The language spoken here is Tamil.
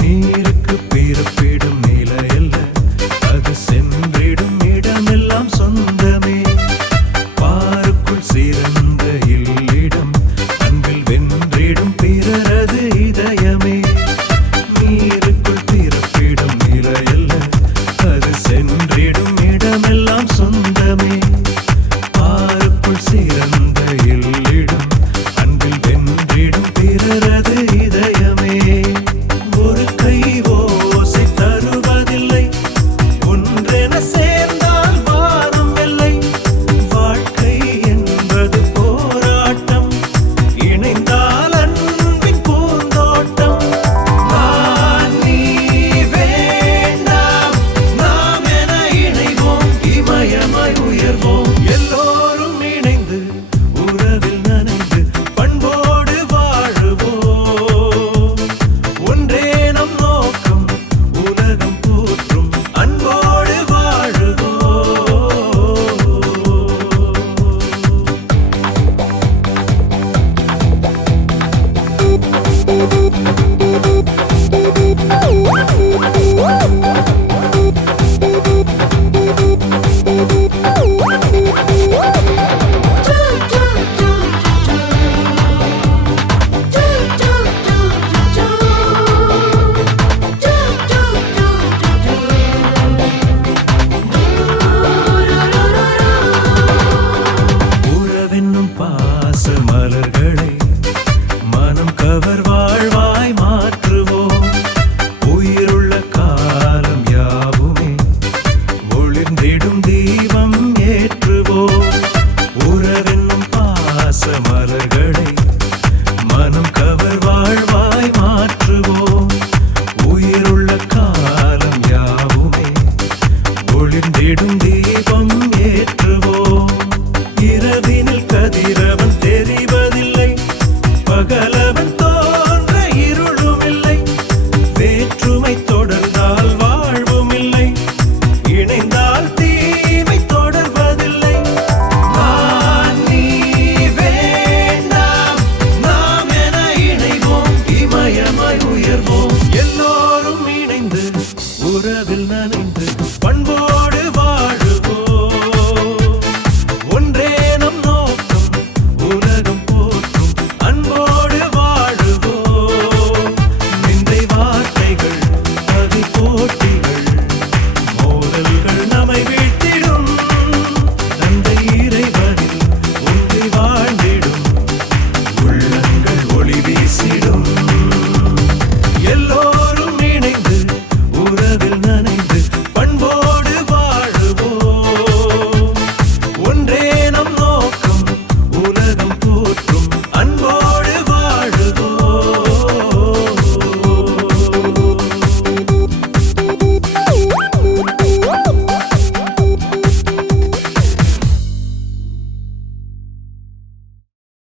நீருக்கு பிறப்பிடும் நிலையல்ல, அது சென்றிடும் இடமெல்லாம் சொந்தமே. பாருக்குள் சிறந்த இல்லிடம், அன்பில் வென்றிடும் பிறரது இதயமே. நீருக்குள் பிறப்பிடும் நிலையல்ல, அது சென்றிடும் இடமெல்லாம் சொந்தமே. பாருக்குள் சிறந்த இல்லிடம், அன்பில் வென்றிடும் பிறரது இதயமே. ஒரு கை ஓசை தருவதில்லை, ஒன்றென சேர்ந்தால் வானம் இல்லை. வாழ்க்கை என்பது போராட்டம், இணைந்தால் அன்பின் பூந்தோட்டம். நான் நீ வேண்டாம், நாம் என இணைவோம், இமயமாய் உயர்வோம். எல்லோரும் இணைந்து உறவில் நனைந்து பண்போடு வாழுவோம். ஒன்றே நம் நோக்கம், உலகம் போற்றும் அன்போடு வாழுவோம். உறவென்னும் பாச மலர்களை மனம் கவர் வாழ்வாய் மாற்றுவோம். உயிருள்ள காலம் யாவுமே ஒளிர்ந்திடும் தீபம் ஏற்றுவோம். உறவென்னும் பாச மலர்களை மனம் கவர் வாழ்வாய் மாற்றுவோம். உயிருள்ள காலம் யாவுமே ஒளிர்ந்திடும் தீபம் ஏற்றுவோம். இரவினில் கதிரவன் தெரிவதில்லை, பகலவன் தோன்ற இருளுமில்லை. வேற்றுமை தொடர்ந்தால் வாழ்வும் இல்லை, இணைந்தால் தீமை தொடர்வதில்லை. நான் நீ வேண்டாம், நாம் என இணைவோம், இமயமாய் உயர்வோம். எல்லோரும் இணைந்து உறவில் நனை